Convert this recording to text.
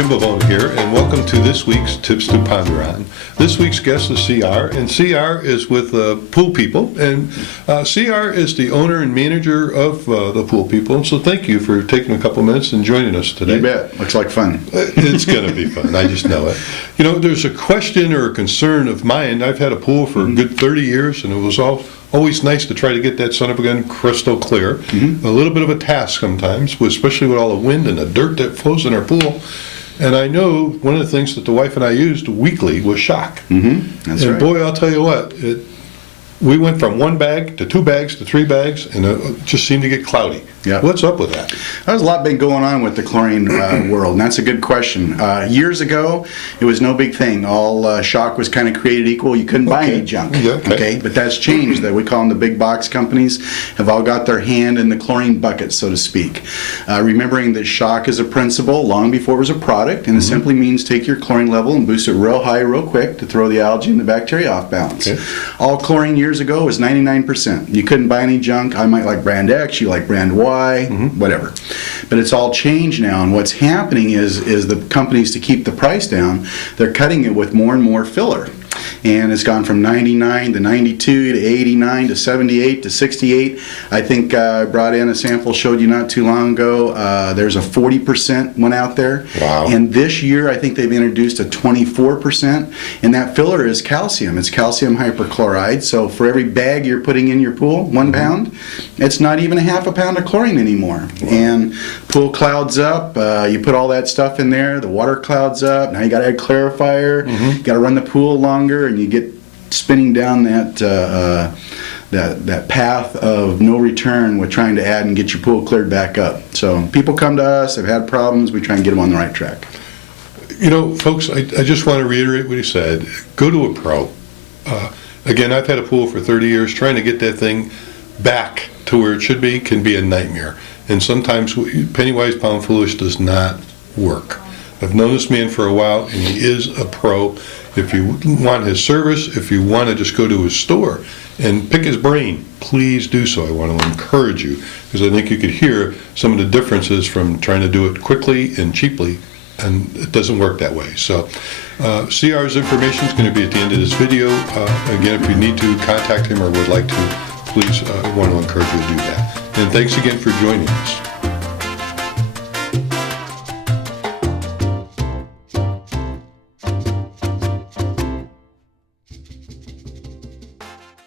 Jim Bavone here, and welcome to this week's Tips to Ponder On. This week's guest is CR, and CR is with Pool People, and CR is the owner and manager of the Pool People, so thank you for taking a couple minutes and joining us today. You bet. Looks like fun. It's going to be fun, I just know it. You know, there's a question or a concern of mine. I've had a pool for a good 30 years, and it was always nice to try to get that son of a gun crystal clear. A little bit of a task sometimes, especially with all the wind and the dirt that flows in our pool. And I know one of the things that the wife and I used weekly was shock. That's and right. boy, I'll tell you what, we went from 1 bag to 2 bags to 3 bags, and it just seemed to get cloudy. Yeah. What's up with that? There's a lot been going on with the chlorine world, and that's a good question. Years ago, it was no big thing. All shock was kind of created equal. You couldn't buy any junk. Yeah, okay. But that's changed. That we call them the big box companies have all got their hand in the chlorine bucket, so to speak. Remembering that shock is a principle long before it was a product, and it simply means take your chlorine level and boost it real high real quick to throw the algae and the bacteria off balance. Okay. All chlorine years ago was 99%. You couldn't buy any junk. I might like brand X, you like brand Y, whatever. But it's all changed now, and what's happening is the companies, to keep the price down, they're cutting it with more and more filler. And it's gone from 99 to 92 to 89 to 78 to 68. I think I brought in a sample, showed you not too long ago. There's a 40% went out there. Wow. And this year, I think they've introduced a 24%. And that filler is calcium. It's calcium hyperchloride. So for every bag you're putting in your pool, 1 pound, it's not even a half a pound of chlorine anymore. Wow. And pool clouds up. You put all that stuff in there. The water clouds up. Now you got to add clarifier. You got to run the pool longer, and you get spinning down that path of no return with trying to add and get your pool cleared back up. So people come to us, they've had problems, we try and get them on the right track. You know, folks, I just want to reiterate what he said. Go to a pro. Again, I've had a pool for 30 years. Trying to get that thing back to where it should be can be a nightmare. And sometimes penny wise, pound foolish does not work. I've known this man for a while, and he is a pro. If you want his service, if you want to just go to his store and pick his brain, please do so. I want to encourage you, because I think you could hear some of the differences from trying to do it quickly and cheaply, and it doesn't work that way. So CR's information is going to be at the end of this video. Again, if you need to contact him or would like to, please, I want to encourage you to do that. And thanks again for joining us.